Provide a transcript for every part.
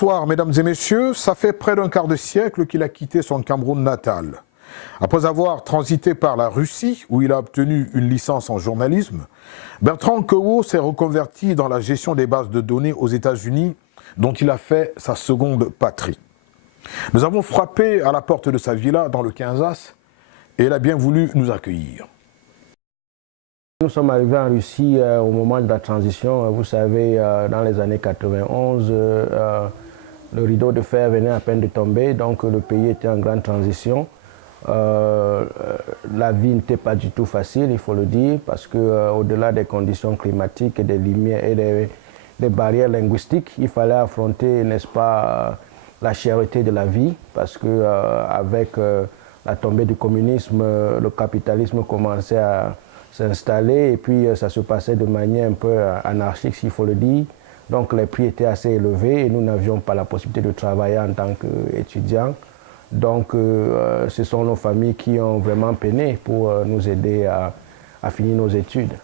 Bonsoir, mesdames et messieurs. Ça fait près d'un quart de siècle qu'il a quitté son Cameroun natal. Après avoir transité par la Russie, où il a obtenu une licence en journalisme, Bertrand Nkewuo s'est reconverti dans la gestion des bases de données aux États-Unis, dont il a fait sa seconde patrie. Nous avons frappé à la porte de sa villa dans le Kansas et il a bien voulu nous accueillir. Nous sommes arrivés en Russie au moment de la transition. Vous savez, dans les années 91, le rideau de fer venait à peine de tomber, donc le pays était en grande transition. La vie n'était pas du tout facile, il faut le dire, parce qu'au-delà des conditions climatiques, des lumières et des barrières linguistiques, il fallait affronter, n'est-ce pas, la cherté de la vie, parce qu'avec la tombée du communisme, le capitalisme commençait à s'installer et puis ça se passait de manière un peu anarchique, s'il faut le dire. Donc les prix étaient assez élevés et nous n'avions pas la possibilité de travailler en tant qu'étudiants. Donc ce sont nos familles qui ont vraiment peiné pour nous aider à finir nos études.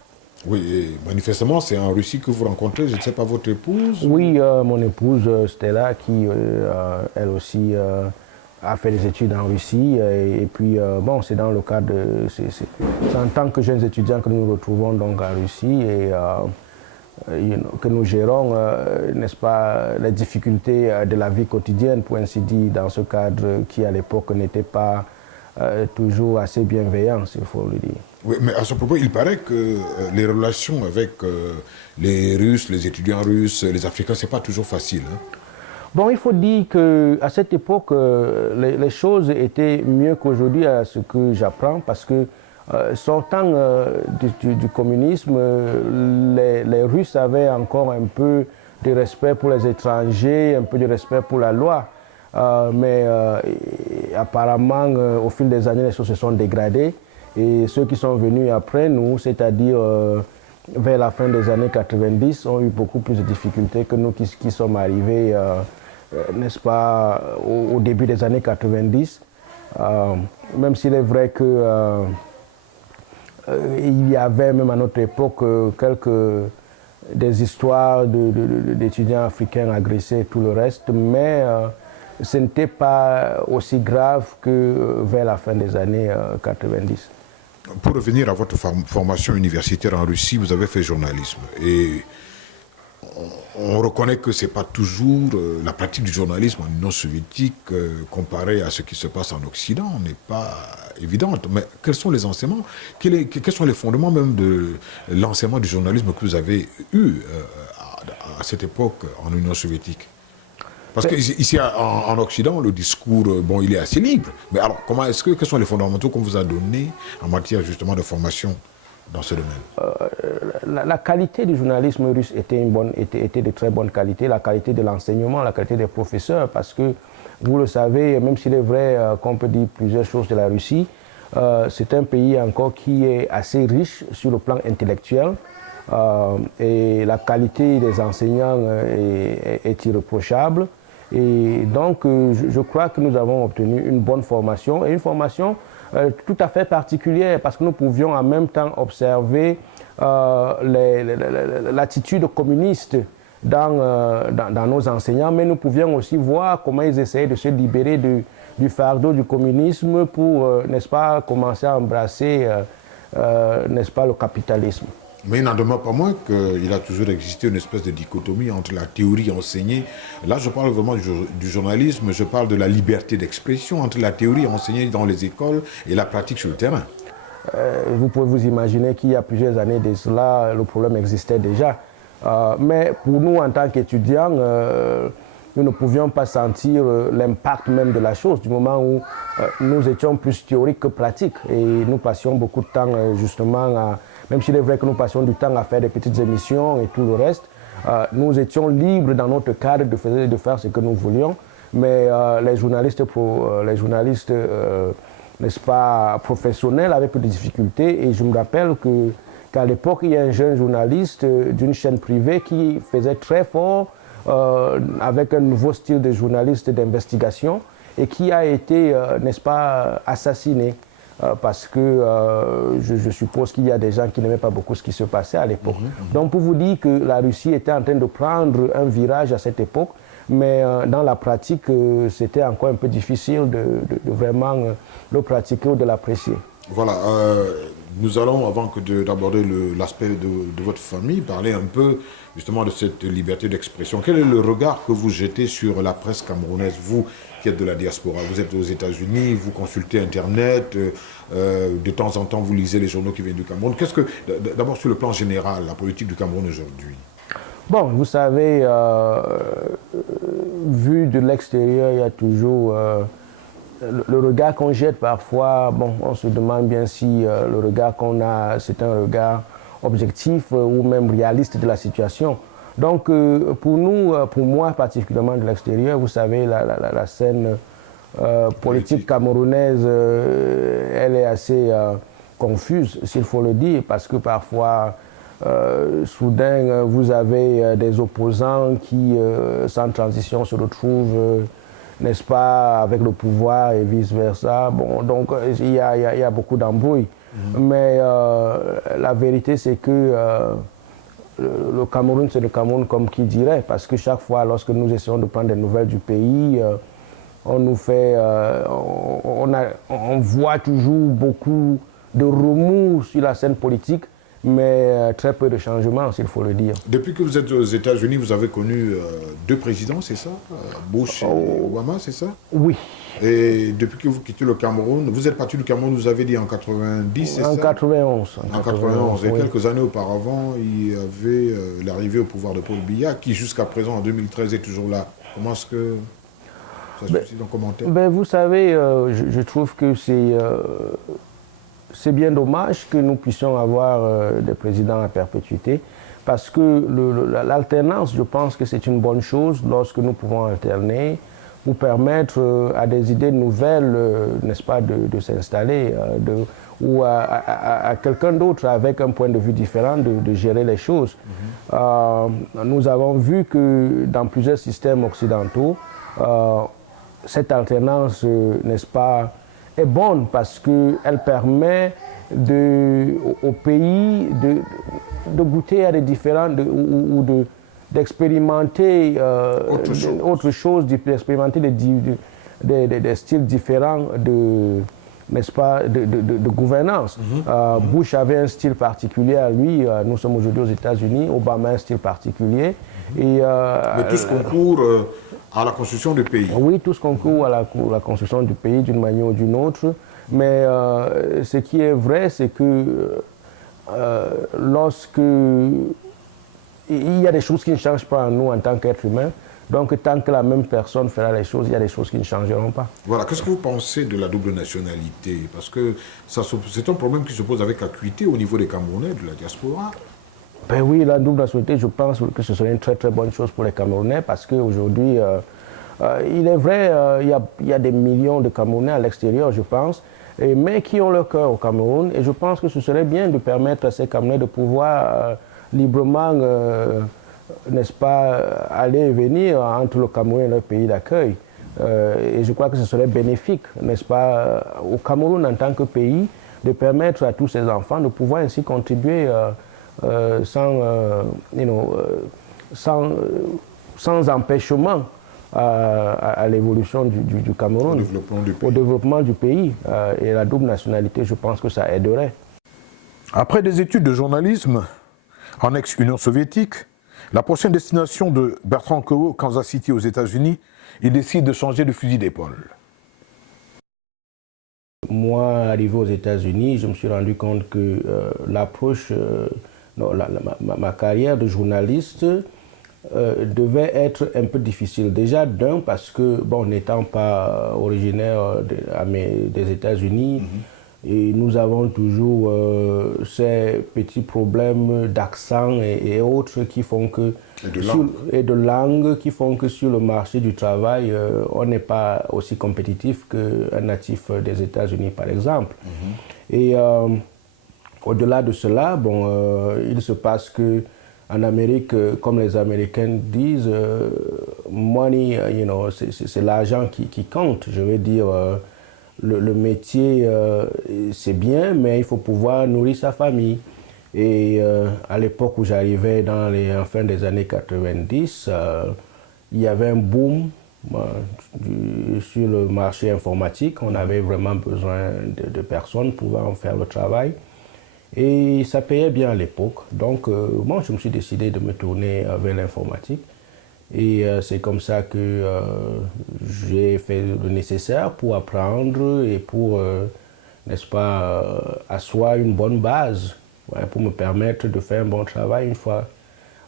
Oui, et manifestement, c'est en Russie que vous rencontrez, je ne sais pas, votre épouse? Oui, mon épouse Stella, qui elle aussi a fait des études en Russie. Et puis, bon, c'est dans le cadre de... C'est en tant que jeunes étudiants que nous nous retrouvons donc en Russie et que nous gérons, n'est-ce pas, les difficultés de la vie quotidienne, pour ainsi dire, dans ce cadre qui, à l'époque, n'était pas toujours assez bienveillant, s'il faut le dire. Oui, mais à ce propos, il paraît que les relations avec les Russes, les étudiants russes, les Africains, c'est pas toujours facile. Hein? Bon, il faut dire qu'à cette époque, les choses étaient mieux qu'aujourd'hui à ce que j'apprends, parce que sortant du communisme, les Russes avaient encore un peu de respect pour les étrangers, un peu de respect pour la loi. Mais apparemment, au fil des années, les choses se sont dégradées. Et ceux qui sont venus après nous, c'est-à-dire vers la fin des années 90, ont eu beaucoup plus de difficultés que nous qui sommes arrivés, n'est-ce pas, au début des années 90. Même s'il est vrai que il y avait même à notre époque des histoires d'étudiants africains agressés et tout le reste, mais ce n'était pas aussi grave que vers la fin des années 90. Pour revenir à votre formation universitaire en Russie, vous avez fait journalisme. Et on reconnaît que ce n'est pas toujours la pratique du journalisme en Union soviétique comparée à ce qui se passe en Occident n'est pas évidente. Mais quels sont les enseignements, quels sont les fondements même de l'enseignement du journalisme que vous avez eu à cette époque en Union soviétique? Parce qu'ici en Occident, le discours, bon, il est assez libre. Mais alors, quels sont les fondamentaux qu'on vous a donnés en matière justement de formation dans ce domaine? La qualité du journalisme russe était de très bonne qualité, la qualité de l'enseignement, la qualité des professeurs, parce que, vous le savez, même s'il est vrai qu'on peut dire plusieurs choses de la Russie, c'est un pays encore qui est assez riche sur le plan intellectuel. Et la qualité des enseignants est irréprochable. Et donc, je crois que nous avons obtenu une bonne formation, et une formation tout à fait particulière, parce que nous pouvions en même temps observer l'attitude communiste dans nos enseignants, mais nous pouvions aussi voir comment ils essayaient de se libérer du fardeau du communisme pour, n'est-ce pas, commencer à embrasser, n'est-ce pas, le capitalisme. Mais il n'en demeure pas moins qu'il a toujours existé une espèce de dichotomie entre la théorie enseignée. Là, je parle vraiment du journalisme, je parle de la liberté d'expression entre la théorie enseignée dans les écoles et la pratique sur le terrain. Vous pouvez vous imaginer qu'il y a plusieurs années de cela, le problème existait déjà. Mais pour nous, en tant qu'étudiants, nous ne pouvions pas sentir l'impact même de la chose, du moment où nous étions plus théoriques que pratiques. Et nous passions beaucoup de temps justement même s'il est vrai que nous passions du temps à faire des petites émissions et tout le reste, nous étions libres dans notre cadre de faire ce que nous voulions. Mais les journalistes, n'est-ce pas, professionnels avaient peu de difficultés. Et je me rappelle qu'à l'époque, il y a un jeune journaliste d'une chaîne privée qui faisait très fort avec un nouveau style de journaliste d'investigation et qui a été, n'est-ce pas, assassiné. Parce que je suppose qu'il y a des gens qui n'aimaient pas beaucoup ce qui se passait à l'époque. Donc pour vous dire que la Russie était en train de prendre un virage à cette époque, mais dans la pratique, c'était encore un peu difficile de vraiment le pratiquer ou de l'apprécier. Voilà, nous allons, avant d'aborder l'aspect de votre famille, parler un peu justement de cette liberté d'expression. Quel est le regard que vous jetez sur la presse camerounaise, vous qui êtes de la diaspora? Vous êtes aux États-Unis, vous consultez Internet, de temps en temps vous lisez les journaux qui viennent du Cameroun. Qu'est-ce que, d'abord sur le plan général, la politique du Cameroun aujourd'hui? Bon, vous savez, vu de l'extérieur, il y a toujours le regard qu'on jette parfois. Bon, on se demande bien si le regard qu'on a, c'est un regard objectif ou même réaliste de la situation. Donc, pour nous, pour moi particulièrement de l'extérieur, vous savez, la scène politique camerounaise, elle est assez confuse, s'il faut le dire, parce que parfois, soudain, vous avez des opposants qui, sans transition, se retrouvent, n'est-ce pas, avec le pouvoir et vice-versa. Bon, donc, il y a beaucoup d'embrouilles. Mais la vérité, c'est que le Cameroun, c'est le Cameroun comme qui dirait, parce que chaque fois, lorsque nous essayons de prendre des nouvelles du pays, on nous fait, on voit toujours beaucoup de remous sur la scène politique, mais très peu de changements, s'il faut le dire. Depuis que vous êtes aux États-Unis, vous avez connu deux présidents, c'est ça? Bush et Obama, c'est ça? Oui. Et depuis que vous quittez le Cameroun, vous êtes parti du Cameroun, vous avez dit en 90, c'est ça? En 91. En 91. Et oui. Quelques années auparavant, il y avait l'arrivée au pouvoir de Paul Biya, qui jusqu'à présent, en 2013, est toujours là. Comment est-ce que ça se suscite en commentaire? Vous savez, je trouve que c'est bien dommage que nous puissions avoir des présidents à perpétuité, parce que l'alternance, je pense que c'est une bonne chose lorsque nous pouvons alterner, pour permettre à des idées nouvelles, n'est-ce pas, de s'installer, ou à quelqu'un d'autre avec un point de vue différent de gérer les choses. Nous avons vu que dans plusieurs systèmes occidentaux, cette alternance, n'est-ce pas, est bonne parce qu'elle permet au pays de goûter à des différents, ou d'expérimenter autre chose, d'expérimenter des styles différents n'est-ce pas, de gouvernance. Bush avait un style particulier à lui, nous sommes aujourd'hui aux États-Unis, Obama a un style particulier. Mais tous concourent à la construction du pays. Oui, tous concourent à la construction du pays d'une manière ou d'une autre. Mais ce qui est vrai, c'est que lorsque il y a des choses qui ne changent pas en nous en tant qu'êtres humains, donc tant que la même personne fera les choses, il y a des choses qui ne changeront pas. Voilà, qu'est-ce que vous pensez de la double nationalité? Parce que c'est un problème qui se pose avec acuité au niveau des Camerounais, de la diaspora. Ben oui, la double nationalité, je pense que ce serait une très très bonne chose pour les Camerounais, parce qu'aujourd'hui, il est vrai, il y a des millions de Camerounais à l'extérieur, je pense, mais qui ont leur cœur au Cameroun, et je pense que ce serait bien de permettre à ces Camerounais de pouvoir librement, n'est-ce pas, aller et venir entre le Cameroun et leur pays d'accueil. Et je crois que ce serait bénéfique, n'est-ce pas, au Cameroun en tant que pays, de permettre à tous ces enfants de pouvoir ainsi contribuer sans empêchement à l'évolution du Cameroun, au développement du pays. Et la double nationalité, je pense que ça aiderait. Après des études de journalisme en ex-Union soviétique, la prochaine destination de Bertrand Nkoro, Kansas City aux États-Unis, il décide de changer de fusil d'épaule. Moi, arrivé aux États-Unis, je me suis rendu compte que l'approche, ma carrière de journaliste devait être un peu difficile. Déjà d'un, parce que, bon, n'étant pas originaire des États-Unis, et nous avons toujours ces petits problèmes d'accent et autres qui font que... Et de langue qui font que sur le marché du travail, on n'est pas aussi compétitif qu'un natif des États-Unis, par exemple. Et au-delà de cela, bon, il se passe que en Amérique, comme les Américains disent, money, c'est l'argent qui compte. Je veux dire, le métier, c'est bien, mais il faut pouvoir nourrir sa famille. Et à l'époque où j'arrivais en fin des années 90, il y avait un boom sur le marché informatique. On avait vraiment besoin de personnes pouvant faire le travail. Et ça payait bien à l'époque. Donc, moi, je me suis décidé de me tourner vers l'informatique. Et c'est comme ça que j'ai fait le nécessaire pour apprendre et pour, n'est-ce pas, asseoir une bonne base, ouais, pour me permettre de faire un bon travail une fois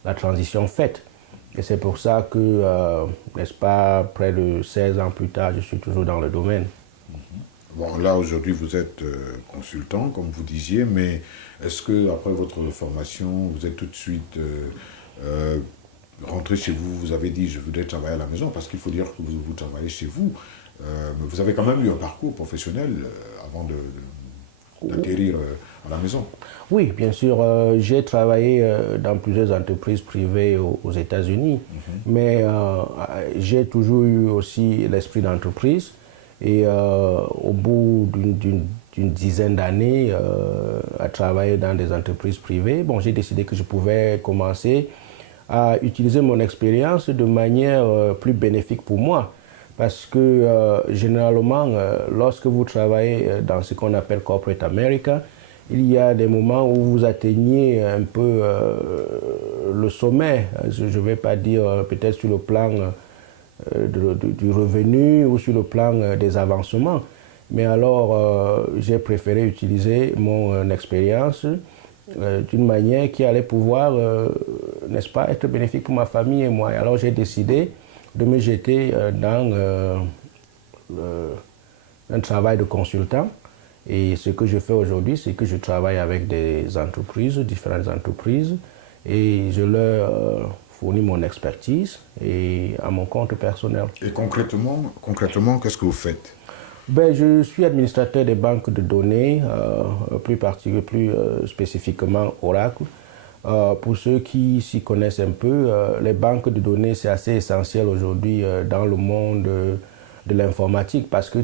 la transition faite. Et c'est pour ça que, n'est-ce pas, près de 16 ans plus tard, je suis toujours dans le domaine. Bon, là, aujourd'hui, vous êtes consultant, comme vous disiez, mais est-ce que après votre formation, vous êtes tout de suite rentré chez vous, vous avez dit, je voudrais travailler à la maison, parce qu'il faut dire que vous travaillez chez vous, mais vous avez quand même eu un parcours professionnel avant d'atterrir à la maison. Oui, bien sûr, j'ai travaillé dans plusieurs entreprises privées aux États-Unis, mais j'ai toujours eu aussi l'esprit d'entreprise. Et au bout d'une dizaine d'années à travailler dans des entreprises privées, bon, j'ai décidé que je pouvais commencer à utiliser mon expérience de manière plus bénéfique pour moi. Parce que généralement, lorsque vous travaillez dans ce qu'on appelle Corporate America, il y a des moments où vous atteignez un peu le sommet. Je ne vais pas dire peut-être sur le plan du revenu ou sur le plan des avancements. Mais alors, j'ai préféré utiliser mon expérience d'une manière qui allait pouvoir, n'est-ce pas, être bénéfique pour ma famille et moi. Alors, j'ai décidé de me jeter dans un travail de consultant. Et ce que je fais aujourd'hui, c'est que je travaille avec des entreprises, différentes entreprises, et je leur fournis mon expertise et à mon compte personnel. Et concrètement, qu'est-ce que vous faites? Ben, je suis administrateur des banques de données, plus spécifiquement Oracle. Pour ceux qui s'y connaissent un peu, les banques de données, c'est assez essentiel aujourd'hui dans le monde de l'informatique parce que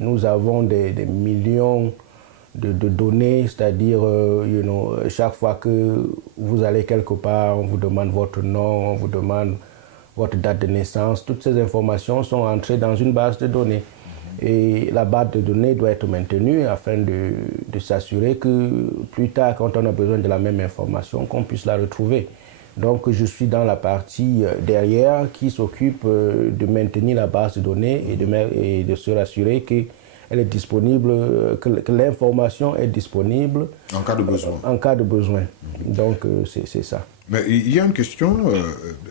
nous avons des millions de données, c'est-à-dire chaque fois que vous allez quelque part, on vous demande votre nom, on vous demande votre date de naissance. Toutes ces informations sont entrées dans une base de données. Et la base de données doit être maintenue afin de s'assurer que plus tard, quand on a besoin de la même information, qu'on puisse la retrouver. Donc, je suis dans la partie derrière qui s'occupe de maintenir la base de données et de se rassurer qu'elle est disponible, que l'information est disponible. En cas de besoin. En cas de besoin. Donc, c'est ça. Mais il y a une question,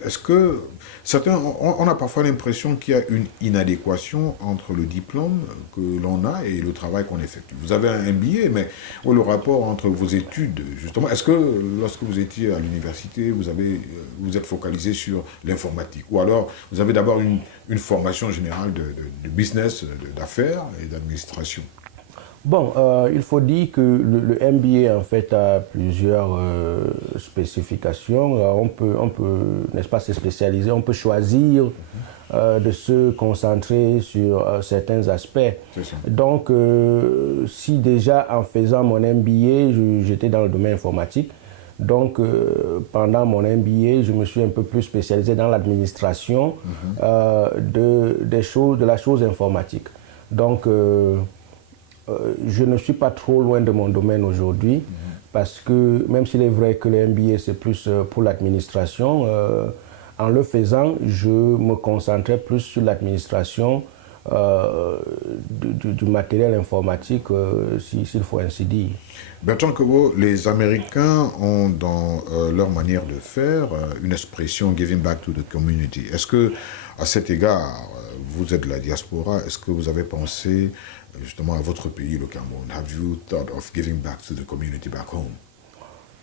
est-ce que certains, on a parfois l'impression qu'il y a une inadéquation entre le diplôme que l'on a et le travail qu'on effectue. Vous avez un MBA, mais le rapport entre vos études, justement, est-ce que lorsque vous étiez à l'université, vous êtes focalisé sur l'informatique? Ou alors, vous avez d'abord une formation générale de business, d'affaires et d'administration? Bon, il faut dire que le MBA, en fait, a plusieurs spécifications. On peut, n'est-ce pas, se spécialiser. On peut choisir de se concentrer sur certains aspects. Donc, si déjà, en faisant mon MBA, j'étais dans le domaine informatique, donc, pendant mon MBA, je me suis un peu plus spécialisé dans l'administration de la chose informatique. Donc, je ne suis pas trop loin de mon domaine aujourd'hui parce que même s'il est vrai que le MBA c'est plus pour l'administration, en le faisant, je me concentrais plus sur l'administration du matériel informatique, s'il faut ainsi dire. Bertrand Kobo, les Américains ont dans leur manière de faire une expression « giving back to the community ». Est-ce que, à cet égard, vous êtes de la diaspora, est-ce que vous avez pensé justement à votre pays, le Cameroun? Have you thought of giving back to the community back home?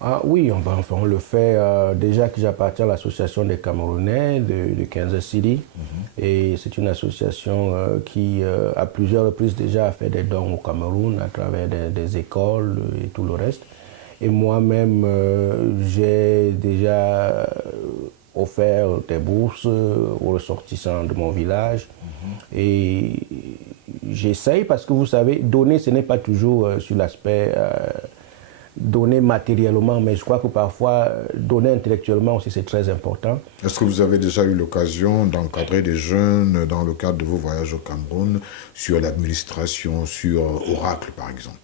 Ah oui, on le fait. Déjà que j'appartiens à l'association des Camerounais de Kansas City. Et c'est une association qui, à plusieurs reprises déjà, a fait des dons au Cameroun à travers des écoles et tout le reste. Et moi-même, j'ai déjà offert des bourses aux ressortissants de mon village. Et j'essaye parce que vous savez, donner, ce n'est pas toujours sur l'aspect donner matériellement, mais je crois que parfois, donner intellectuellement aussi, c'est très important. Est-ce que vous avez déjà eu l'occasion d'encadrer des jeunes dans le cadre de vos voyages au Cameroun sur l'administration, sur Oracle, par exemple?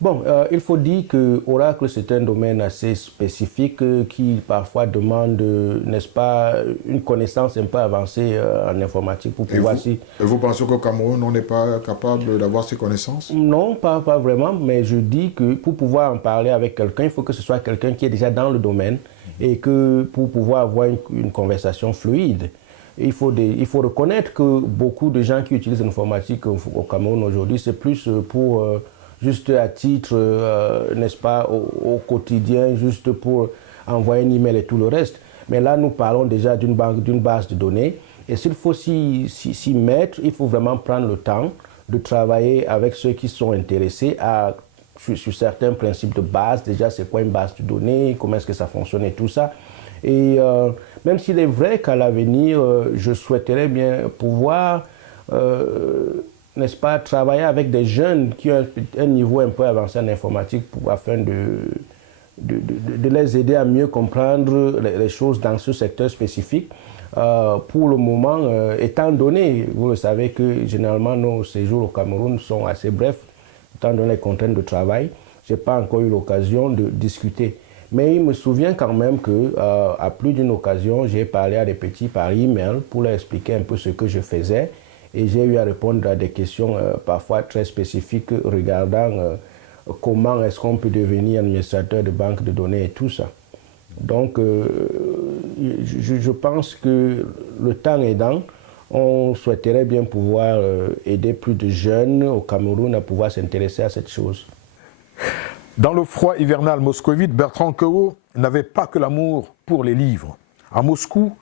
Bon, il faut dire que Oracle, c'est un domaine assez spécifique qui parfois demande, n'est-ce pas, une connaissance un peu avancée en informatique pour pouvoir... Et vous pensez qu'au Cameroun, on n'est pas capable d'avoir ces connaissances? Non, pas vraiment, mais je dis que pour pouvoir en parler avec quelqu'un, il faut que ce soit quelqu'un qui est déjà dans le domaine et que pour pouvoir avoir une conversation fluide, il faut reconnaître que beaucoup de gens qui utilisent l'informatique au Cameroun aujourd'hui, c'est plus pour... juste à titre, n'est-ce pas, au quotidien, juste pour envoyer un email et tout le reste. Mais là, nous parlons déjà d'une base de données. Et s'il faut s'y mettre, il faut vraiment prendre le temps de travailler avec ceux qui sont intéressés sur certains principes de base. Déjà, c'est quoi une base de données, comment est-ce que ça fonctionne et tout ça. Et même s'il est vrai qu'à l'avenir, je souhaiterais bien pouvoir... n'est-ce pas, travailler avec des jeunes qui ont un niveau un peu avancé en informatique afin de les aider à mieux comprendre les choses dans ce secteur spécifique. Pour le moment, étant donné, vous le savez que généralement nos séjours au Cameroun sont assez brefs, étant donné les contraintes de travail, je n'ai pas encore eu l'occasion de discuter. Mais il me souvient quand même qu'à plus d'une occasion, j'ai parlé à des petits par email pour leur expliquer un peu ce que je faisais. Et j'ai eu à répondre à des questions parfois très spécifiques regardant comment est-ce qu'on peut devenir administrateur de banque de données et tout ça. Donc, je pense que le temps aidant, on souhaiterait bien pouvoir aider plus de jeunes au Cameroun à pouvoir s'intéresser à cette chose. Dans le froid hivernal moscovite, Bertrand Keho n'avait pas que l'amour pour les livres. À Moscou,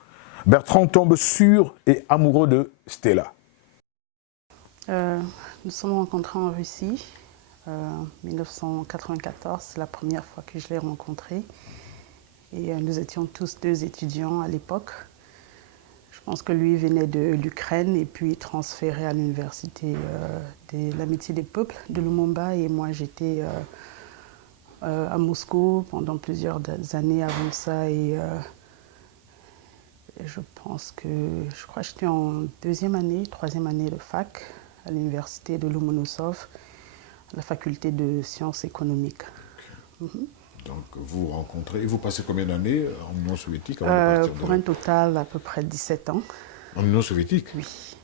Bertrand tombe sur et amoureux de Stella. Nous sommes rencontrés en Russie en 1994, c'est la première fois que je l'ai rencontré. Et nous étions tous deux étudiants à l'époque. Je pense que lui venait de l'Ukraine et puis transféré à l'université de l'Amitié des Peuples de Lumumba. Et moi j'étais à Moscou pendant plusieurs années avant ça. Et je crois que j'étais en troisième année de fac à l'université de Lomonosov, à la faculté de sciences économiques. Donc vous rencontrez, vous passez combien d'années en Union soviétique avant de partir Pour un total à peu près 17 ans. En Union soviétique? Oui.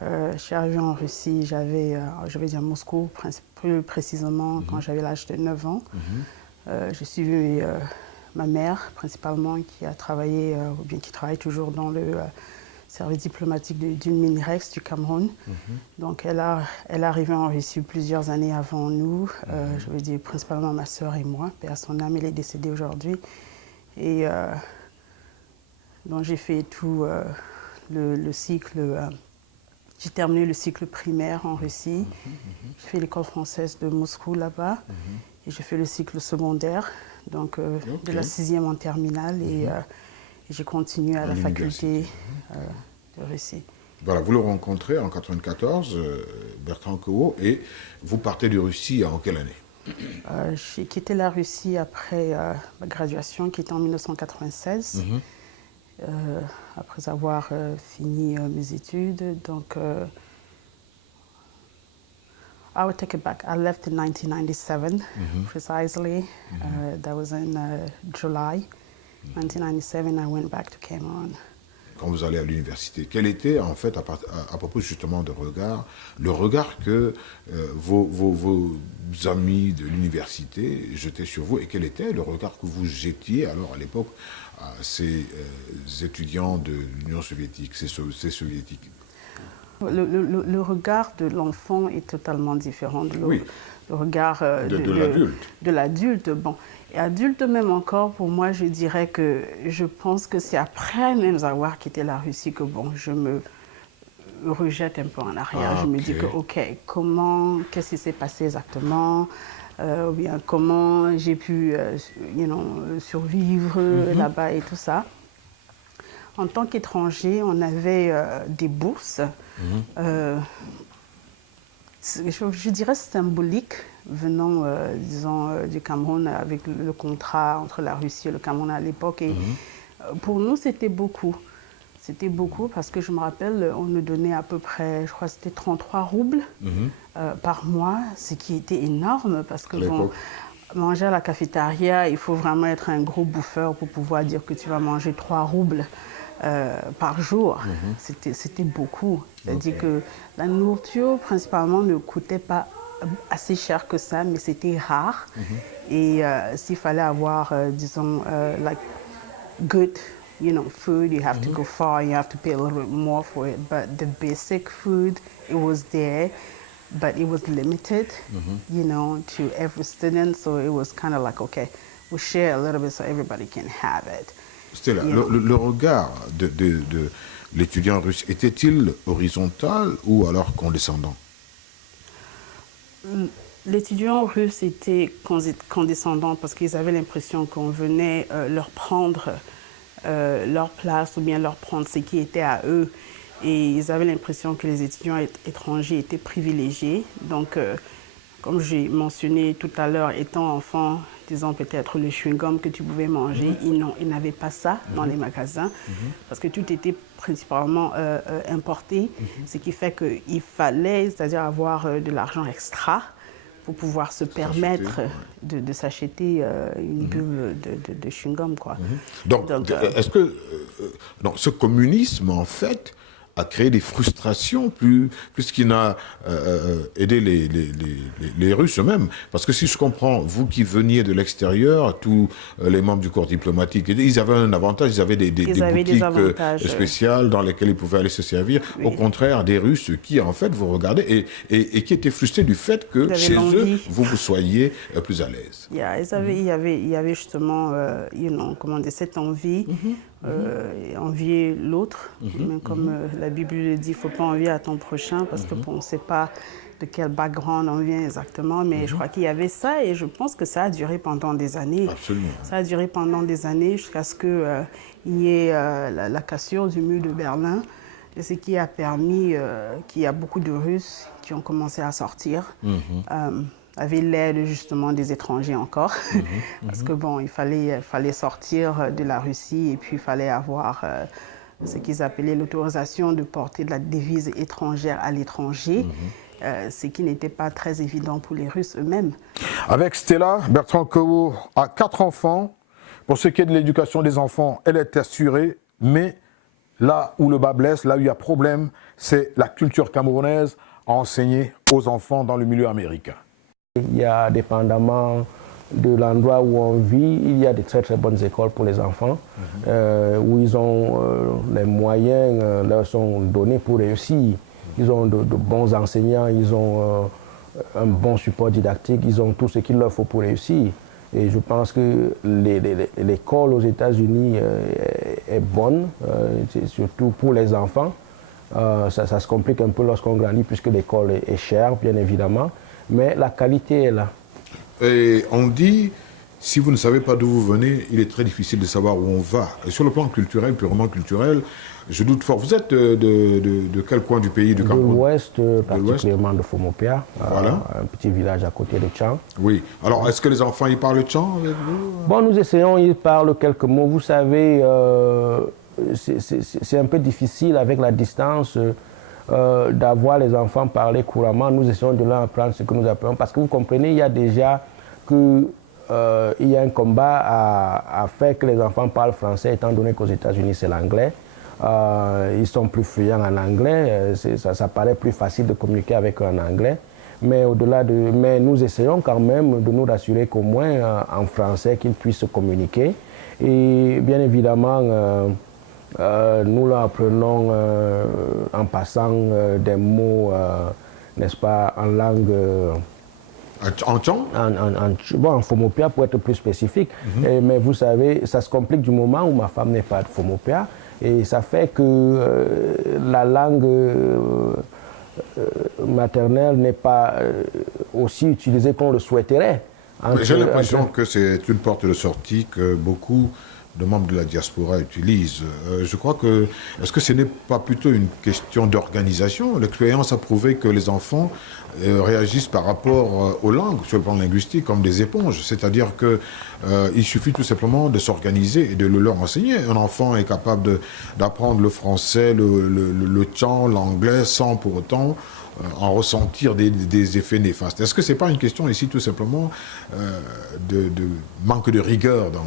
Je suis arrivée en Russie, j'avais dit à Moscou, plus précisément quand j'avais l'âge de 9 ans. J'ai suivi ma mère principalement qui a travaillé, ou bien qui travaille toujours dans le service diplomatique du MINREX du Cameroun. Donc elle est arrivée en Russie plusieurs années avant nous, je veux dire principalement ma sœur et moi, paix à son âme, elle est décédée aujourd'hui. Et donc j'ai fait tout le cycle, j'ai terminé le cycle primaire en Russie, j'ai fait l'école française de Moscou là-bas, et j'ai fait le cycle secondaire, donc de la 6e en terminale, et j'ai continué à la faculté de Russie. Voilà, vous le rencontrez en 1994, Bertrand Keho, et vous partez de Russie en quelle année? J'ai quitté la Russie après ma graduation, qui était en 1996, après avoir fini mes études. Donc, I will take it back. I left in 1997, precisely. That was in July 1997. I went back to Cameroon. Quand vous allez à l'université, quel était en fait, à propos justement de regard, le regard que vos amis de l'université jetaient sur vous, et quel était le regard que vous jetiez alors à l'époque à ces étudiants de l'Union soviétique, ces soviétiques? Le regard de l'enfant est totalement différent oui. le regard de l'adulte. Bon. Et adulte même encore, pour moi, je dirais que je pense que c'est après même avoir quitté la Russie que bon, je me rejette un peu en arrière. Je me dis que, ok, qu'est-ce qui s'est passé exactement, ou bien comment j'ai pu survivre là-bas et tout ça. En tant qu'étranger, on avait des bourses. je dirais symbolique, venant, disons, du Cameroun, avec le contrat entre la Russie et le Cameroun à l'époque. Et pour nous, c'était beaucoup. C'était beaucoup parce que je me rappelle, on nous donnait à peu près, je crois que c'était 33 roubles par mois, ce qui était énorme parce que bon, manger à la cafétéria, il faut vraiment être un gros bouffeur pour pouvoir dire que tu vas manger 3 roubles par jour. C'était beaucoup. C'est-à-dire que la nourriture, principalement, ne coûtait pas assez cher que ça, mais c'était rare. Et s'il fallait avoir, disons, like good, you know, food, you have to go far, you have to pay a little bit more for it. But the basic food, it was there, but it was limited, you know, to every student. So it was kind of like, okay, we'll share a little bit so everybody can have it. Stella, le regard de l'étudiant russe était-il horizontal ou alors condescendant? L'étudiant russe était condescendant parce qu'ils avaient l'impression qu'on venait leur prendre leur place ou bien leur prendre ce qui était à eux. Et ils avaient l'impression que les étudiants étrangers étaient privilégiés. Donc, comme j'ai mentionné tout à l'heure, étant enfant, disons peut-être le chewing-gum que tu pouvais manger, ils n'avaient pas ça dans les magasins parce que tout était principalement importé, ce qui fait qu'il fallait, c'est-à-dire avoir de l'argent extra pour pouvoir se permettre de s'acheter une bulle de chewing-gum, quoi. Donc est-ce que ce communisme, en fait, a créé des frustrations plus qu'il n'a aidé les Russes eux-mêmes? Parce que si je comprends, vous qui veniez de l'extérieur, tous les membres du corps diplomatique, ils avaient un avantage, ils avaient des boutiques spéciales dans lesquelles ils pouvaient aller se servir, au contraire des Russes qui, en fait, vous regardaient et qui étaient frustrés du fait que chez eux, vous soyez plus à l'aise. Yeah, il y avait justement, you know, comment dire, cette envie, envier l'autre, mais comme la Bible le dit, il ne faut pas envier à ton prochain parce que bon, on ne sait pas de quel background on vient exactement, mais je crois qu'il y avait ça et je pense que ça a duré pendant des années. Absolument. Ça a duré pendant des années jusqu'à ce qu'il y ait la cassure du mur de Berlin, et ce qui a permis qu'il y a beaucoup de Russes qui ont commencé à sortir. Avec l'aide justement des étrangers encore, parce que bon, il fallait sortir de la Russie et puis il fallait avoir ce qu'ils appelaient l'autorisation de porter de la devise étrangère à l'étranger, ce qui n'était pas très évident pour les Russes eux-mêmes. Avec Stella, Bertrand Kowo a 4 enfants. Pour ce qui est de l'éducation des enfants, elle est assurée, mais là où le bas blesse, là où il y a problème, c'est la culture camerounaise à enseigner aux enfants dans le milieu américain. Il y a, dépendamment de l'endroit où on vit, il y a de très très bonnes écoles pour les enfants, où ils ont les moyens leur sont donnés pour réussir. Ils ont de bons enseignants, ils ont un bon support didactique, ils ont tout ce qu'il leur faut pour réussir. Et je pense que l'école aux États-Unis est bonne, surtout pour les enfants. Ça se complique un peu lorsqu'on grandit puisque l'école est chère, bien évidemment. Mais la qualité est là. Et on dit, si vous ne savez pas d'où vous venez, il est très difficile de savoir où on va. Et sur le plan culturel, purement culturel, je doute fort. Vous êtes de quel coin du pays, du Cameroun? De l'ouest, particulièrement de Fomopia, voilà. Un petit village à côté de Tchang. Oui. Alors, est-ce que les enfants, ils parlent Tchang avec vous? Bon, nous essayons, ils parlent quelques mots. Vous savez, c'est un peu difficile avec la distance. D'avoir les enfants parler couramment, nous essayons de leur apprendre ce que nous apprenons. Parce que vous comprenez, il y a déjà il y a un combat à faire que les enfants parlent français, étant donné qu'aux États-Unis, c'est l'anglais. Ils sont plus fluents en anglais, ça paraît plus facile de communiquer avec eux en anglais. Mais mais nous essayons quand même de nous rassurer qu'au moins en français, qu'ils puissent communiquer. Et bien évidemment, nous leur apprenons en passant des mots, n'est-ce pas, en langue... en Tchang? En Fomopia pour être plus spécifique. Mais vous savez, ça se complique du moment où ma femme n'est pas de Fomopia. Et ça fait que la langue maternelle n'est pas aussi utilisée qu'on le souhaiterait. J'ai l'impression que c'est une porte de sortie que beaucoup de membres de la diaspora utilisent. Je crois que, est-ce que ce n'est pas plutôt une question d'organisation? L'expérience a prouvé que les enfants réagissent par rapport aux langues, sur le plan linguistique, comme des éponges. C'est-à-dire qu'il suffit tout simplement de s'organiser et de le leur enseigner. Un enfant est capable d'apprendre le français, le tchang, l'anglais, sans pour autant en ressentir des effets néfastes. Est-ce que ce n'est pas une question ici tout simplement de manque de rigueur dans...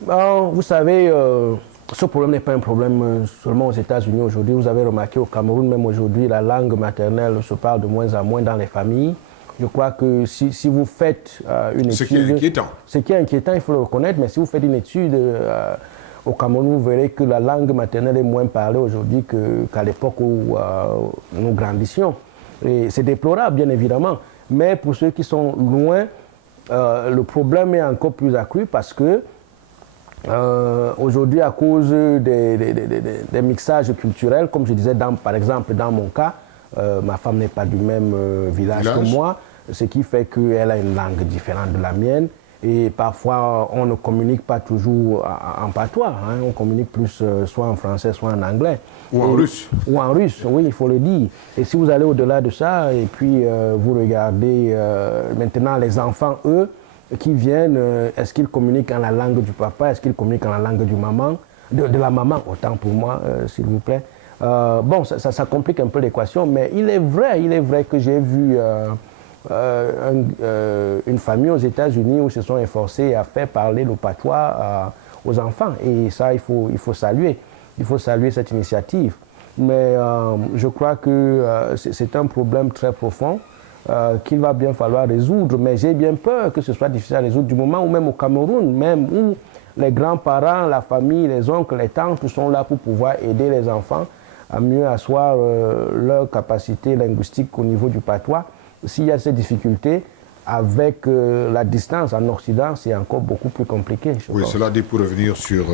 Bon, vous savez, ce problème n'est pas un problème seulement aux États-Unis aujourd'hui. Vous avez remarqué au Cameroun, même aujourd'hui, la langue maternelle se parle de moins en moins dans les familles. Je crois que si vous faites une étude... Ce qui est inquiétant. Ce qui est inquiétant, il faut le reconnaître, mais si vous faites une étude au Cameroun, vous verrez que la langue maternelle est moins parlée aujourd'hui qu'à l'époque où nous grandissions. Et c'est déplorable, bien évidemment. Mais pour ceux qui sont loin, le problème est encore plus accru parce que aujourd'hui, à cause des mixages culturels, comme je disais, par exemple, dans mon cas, ma femme n'est pas du même village que moi, ce qui fait qu'elle a une langue différente de la mienne. Et parfois, on ne communique pas toujours en patois, hein, on communique plus soit en français, soit en anglais. Ou en russe. Ou en russe, oui, il faut le dire. Et si vous allez au-delà de ça, et puis vous regardez maintenant les enfants, eux, qui viennent, est-ce qu'ils communiquent en la langue du papa, est-ce qu'ils communiquent en la langue du maman, de la maman, autant pour moi, s'il vous plaît. Bon, ça complique un peu l'équation, mais il est vrai que j'ai vu une famille aux États-Unis où ils se sont efforcés à faire parler le patois aux enfants. Et ça, il faut saluer. Il faut saluer cette initiative. Mais je crois que c'est un problème très profond qu'il va bien falloir résoudre. Mais j'ai bien peur que ce soit difficile à résoudre du moment où même au Cameroun, même où les grands-parents, la famille, les oncles, les tantes sont là pour pouvoir aider les enfants à mieux asseoir leur capacité linguistique au niveau du patois. S'il y a ces difficultés, avec la distance en Occident, c'est encore beaucoup plus compliqué. Oui, cela dit, pour revenir sur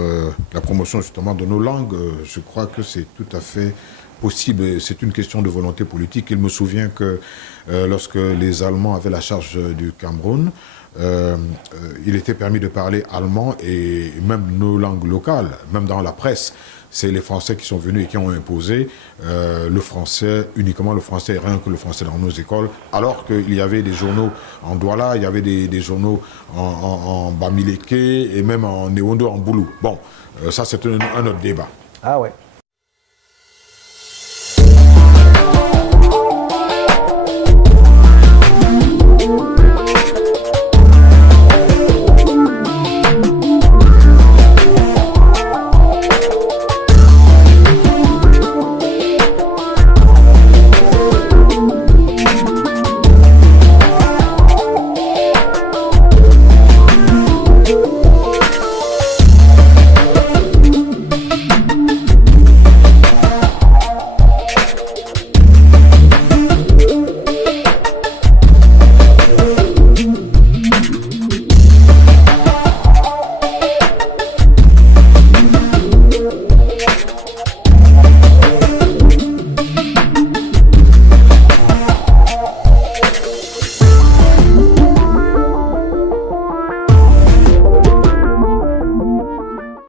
la promotion justement de nos langues, je crois que c'est tout à fait possible. C'est une question de volonté politique. Il me souvient que lorsque les Allemands avaient la charge du Cameroun, il était permis de parler allemand et même nos langues locales, même dans la presse. C'est les Français qui sont venus et qui ont imposé le français, uniquement le français, rien que le français dans nos écoles, alors qu'il y avait des journaux en Douala, il y avait des journaux en Bamileke et même en Néondo, en Boulou. Bon, ça c'est un autre débat. Ah ouais.